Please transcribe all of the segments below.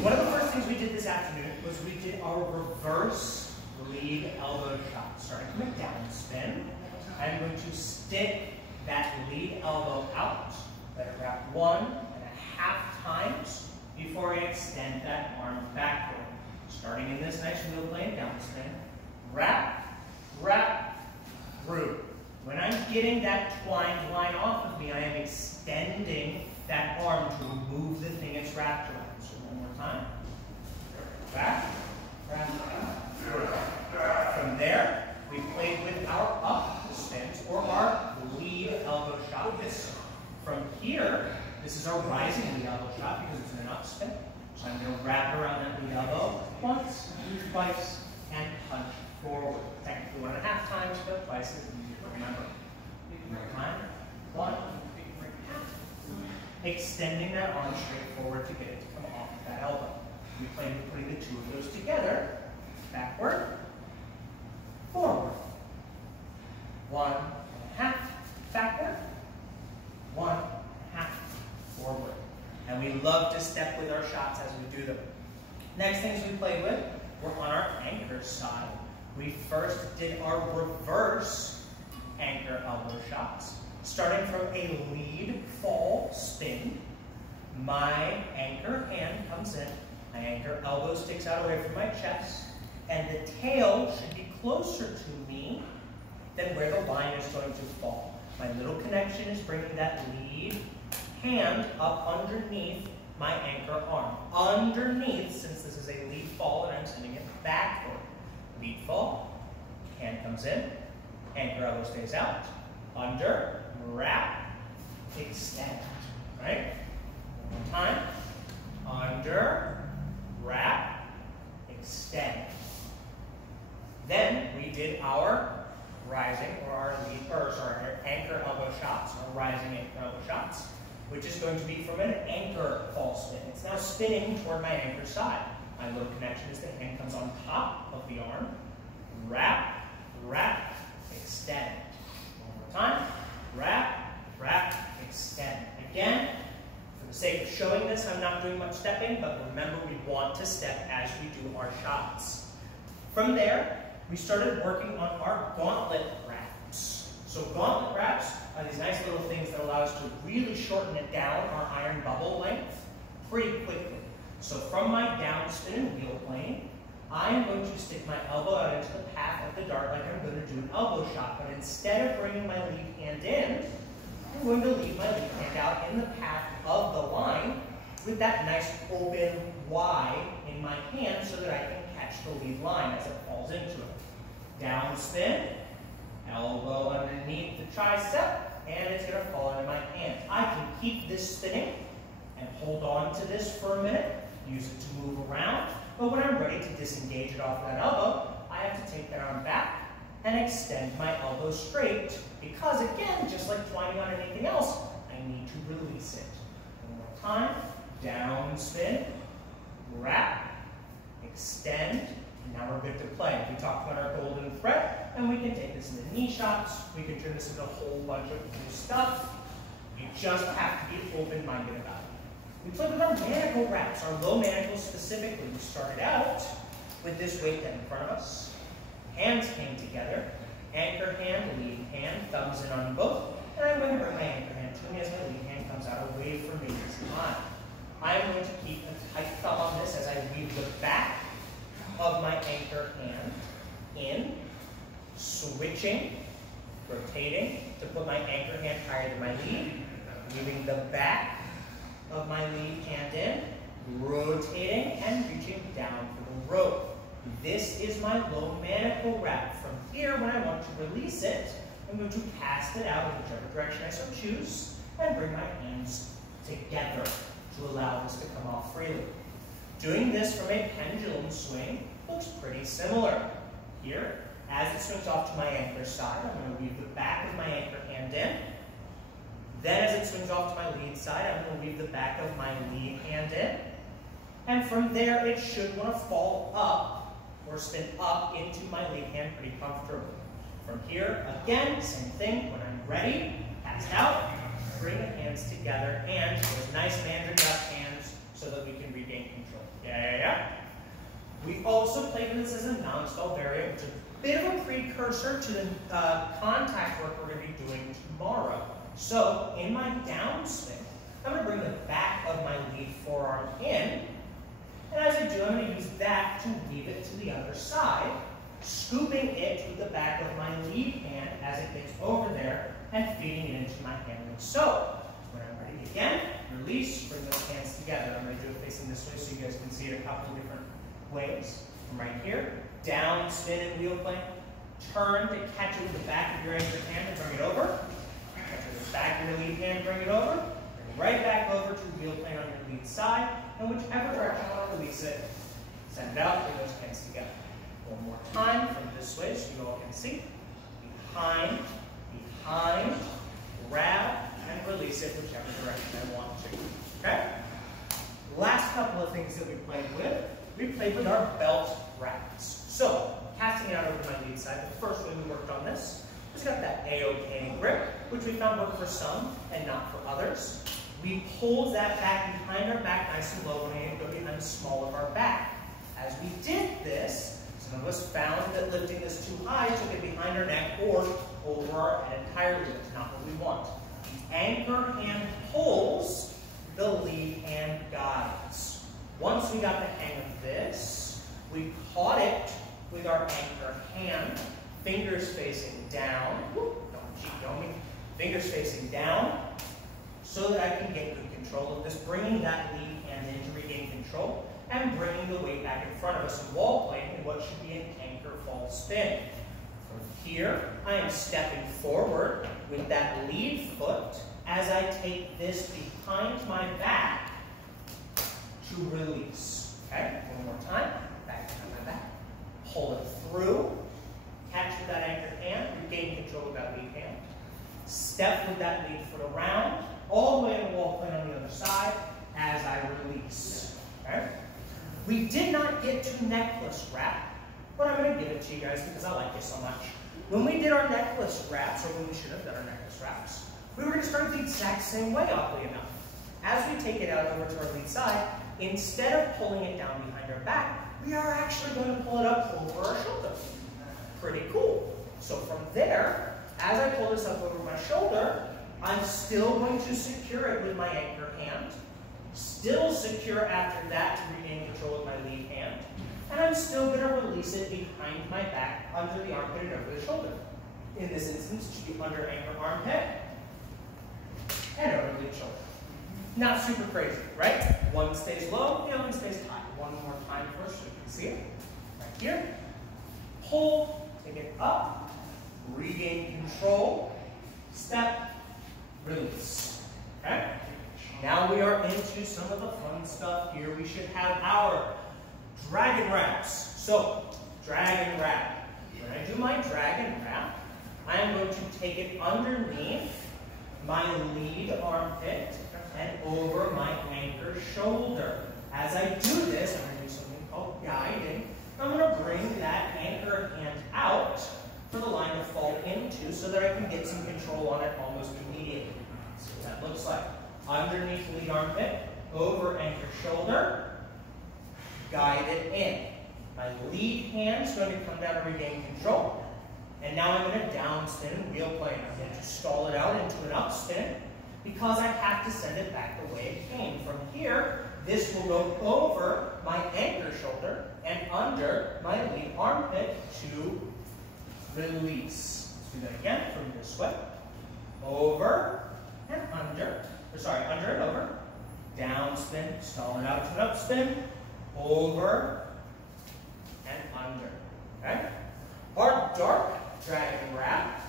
One of the first things we did this afternoon was we did our reverse lead elbow shot. Starting from a down spin, I'm going to stick that lead elbow out, let it wrap 1.5 times before I extend that arm backward. Starting in this nice wheel plane down spin, wrap, wrap, through. When I'm getting that twined line off of me, I am extending that arm to remove the thing it's wrapped around. So one more time. Back, wrap, through. From there, we played with our up spins or our lead elbow shot. From here, this is our rising lead elbow shot because it's an up spin. So I'm going to wrap around that lead elbow once, twice, and punch forward. Technically 1.5 times, but twice is easy to remember. One more time. 1, extending that arm straight forward to get it to come off that elbow. We plan on putting the two of those together. Backward, forward. 1.5, backward. 1.5, forward. And we love to step with our shots as we do them. Next things we played with were on our anchor side. We first did our reverse anchor elbow shots. Starting from a lead fall spin, my anchor hand comes in, my anchor elbow sticks out away from my chest, and the tail should be closer to me than where the line is going to fall. My little connection is bringing that lead hand up underneath my anchor arm. Underneath, since this is a lead fall and I'm sending it backward. Lead fall, hand comes in, anchor elbow stays out, under, wrap, extend, right? One more time, under, wrap, extend. Then we did our rising or our anchor elbow shots, or rising anchor elbow shots, which is going to be from an anchor fall spin. It's now spinning toward my anchor side. My little connection is the hand comes on top of the arm, wrap, wrap, extend. One more time, wrap, wrap, extend. Again, for the sake of showing this, I'm not doing much stepping, but remember we want to step as we do our shots. From there, we started working on our gauntlet wraps. So gauntlet wraps are these nice little things that allow us to really shorten it down, our iron bubble length, pretty quickly. So from my down spin and wheel plane, I am going to stick my elbow out into the path of the dart like I'm going to do an elbow shot. But instead of bringing my lead hand in, I'm going to leave my lead hand out in the path of the line with that nice open Y in my hand so that I can catch the lead line as it falls into it. Down spin, elbow underneath the tricep, and it's going to fall into my hand. I can keep this spinning and hold on to this for a minute, use it to move around, but when I'm ready to disengage it off that elbow, I have to take that arm back and extend my elbow straight, because again, just like twining on anything else, I need to release it. One more time, down spin, wrap, extend, and now we're good to play. We talked about our golden thread, and we can take this into knee shots, we can turn this into a whole bunch of new stuff. You just have to be open-minded about it. We played with our manacle wraps, our low manacles specifically. We started out with this weight in front of us. Hands came together, anchor hand, lead hand, thumbs in on both, and I'm going to bring my anchor hand to me as my lead hand comes out away from me this time. I'm going to keep a tight thumb on this as I weave the back of my anchor hand in, switching, rotating to put my anchor hand higher than my lead, weaving the back of my lead hand in, rotating and reaching down for the rope. This is my low manacle wrap. From here, when I want to release it, I'm going to cast it out in whichever direction I so choose and bring my hands together to allow this to come off freely. Doing this from a pendulum swing looks pretty similar. Here, as it swings off to my anchor side, I'm going to weave the back of my anchor hand in. Then as it swings off to my lead side, I'm going to weave the back of my lead hand in. And from there, it should want to fall up or spin up into my lead hand pretty comfortably. From here, again, same thing. When I'm ready, pass out, bring the hands together, and those nice mandarin duck hands so that we can regain control. Yeah. We also played this as a non-stall variant, which is a bit of a precursor to the contact work we're going to be doing tomorrow. So in my downswing, I'm going to bring the back of my lead forearm in, and as I do, I'm going to use that to weave it to the other side, scooping it with the back of my lead hand as it gets over there and feeding it into my hand like so. When I'm ready again, release, bring those hands together. I'm going to do it facing this way so you guys can see it a couple of different ways. From right here, down, spin and wheel plane, turn to catch it with the back of your anchored hand and bring it over. Catch it with the back of your lead hand, bring it over. Bring it right back over to wheel plane on your lead side, and whichever direction you want to release it, send it out, bring those hands together. One more time from this way so you all can see. Behind, grab, and release it whichever direction I want to. Okay? Last couple of things that we played with. We played with our belt wraps. So, casting it out over my lead side, the first way we worked on this was got that A-OK grip, which we found worked for some and not for others. We pulled that back behind our back nice and low and go behind the small of our back. As we did this, some of us found that lifting this too high took it behind our neck or over our head entirely. That's not what we want. The anchor hand pulls, the lead hand guides. Once we got the hang of this, we caught it with our anchor hand, fingers facing down. Don't cheat on me. Fingers facing down, so that I can get good control of this, bringing that lead hand in to regain control, and bringing the weight back in front of us and wall playing in what should be an anchor fall spin. From here, I am stepping forward with that lead foot as I take this behind my back to release. Okay, one more time. Back behind my back. Pull it through. Catch with that anchored hand. Regain control with that lead hand. Step with that lead foot around, all the way in the wall plane on the other side as I release. Okay? We did not get to necklace wrap, but I'm going to give it to you guys because I like it so much. When we did our necklace wraps, or when we should have done our necklace wraps, we were going to start the exact same way, oddly enough. As we take it out over to our lead side, instead of pulling it down behind our back, we are actually going to pull it up over our shoulder. Pretty cool. So from there, as I pull this up over my shoulder, I'm still going to secure it with my anchor hand, still secure after that to regain control with my lead hand, and I'm still going to release it behind my back, under the armpit and over the shoulder. In this instance, it should be under anchor armpit and over lead shoulder. Not super crazy, right? One stays low, the other one stays high. One more time first so you can see it. Right here. Pull, take it up, regain control, step, release. Okay? Now we are into some of the fun stuff here. We should have our dragon wraps. So, dragon wrap. When I do my dragon wrap, I am going to take it underneath my lead armpit and over my anchor shoulder. As I do this, I'm going to do something called guiding. I'm going to bring that anchor hand out for the line to fall into so that I can get some control on it almost immediately. See what that looks like. Underneath lead armpit, over anchor shoulder, guide it in. My lead hand is going to come down and regain control. And now I'm going to downspin wheel plane. I'm going to stall it out into an upspin because I have to send it back the way it came. From here, this will go over my anchor shoulder and under my lead armpit to release. Let's do that again from this way. Over and under. Under and over. Downspin, stall it out to an upspin. Over and under. Okay? Our dark dragon wrap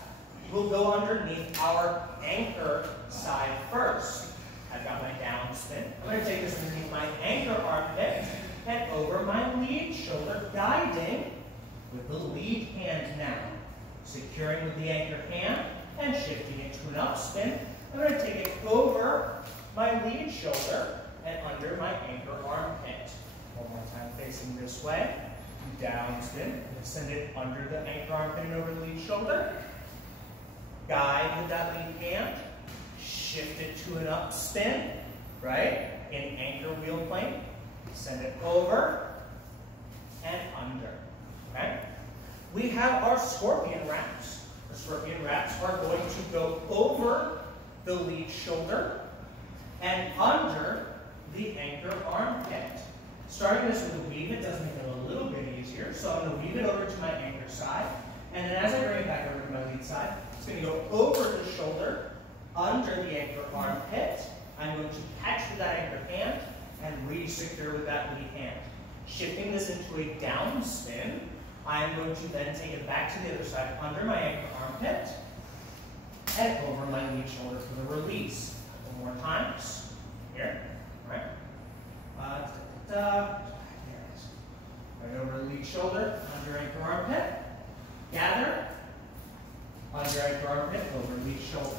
will go underneath our anchor side first. I've got my downspin. I'm going to take this underneath my anchor armpit and over my lead shoulder, guiding with the lead hand now. Securing with the anchor hand and shifting it to an upspin. I'm going to take it over my lead shoulder and under my anchor armpit. One more time facing this way. Downspin. Send it under the anchor armpit and over the lead shoulder. Guide with that lead hand. Shift it to an upspin. Right? in anchor wheel plane. Send it over and under. Okay? We have our scorpion wraps. The scorpion wraps are going to go over the lead shoulder and under the anchor armpit. Starting this with a weave, it does make it a little bit easier. So I'm going to weave it over to my anchor side. And then as I bring it back over to my lead side, it's going to go over the shoulder, under the anchor armpit. I'm going to catch with that anchor hand and re-secure with that lead hand. Shifting this into a down spin, I am going to then take it back to the other side under my anchor armpit and over my lead shoulder for the release. One more time. Here. Right? There it is. Right over the lead shoulder, under anchor armpit. Gather. Under anchor armpit, over lead shoulder.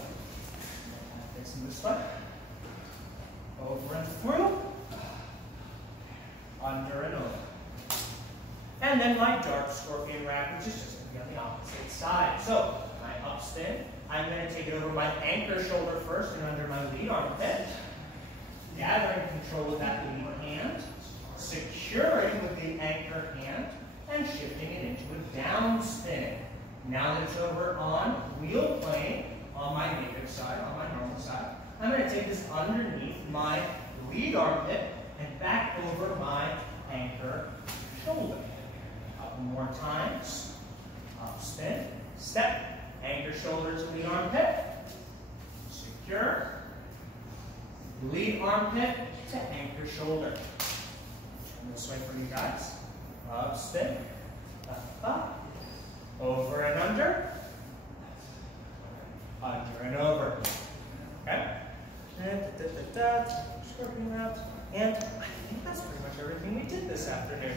Facing this way. Over and through. Under and over. And then my dark scorpion wrap, which is just going to be on the opposite side. So, my up spin, I'm going to take it over my anchor shoulder first and under my lead armpit. Gathering control with that lead hand. Securing with the anchor hand. And shifting it into a down spin. Now that it's over on wheel plane, on my native side, on my normal side, I'm going to take this underneath my lead armpit and back over my anchor shoulder. A couple more times. Up spin, step, anchor shoulder to lead armpit, secure, lead armpit to anchor shoulder. And this way for you guys. Up spin, up, over and under and over. Okay? Scorpion wraps. And I think that's pretty much everything we did this afternoon.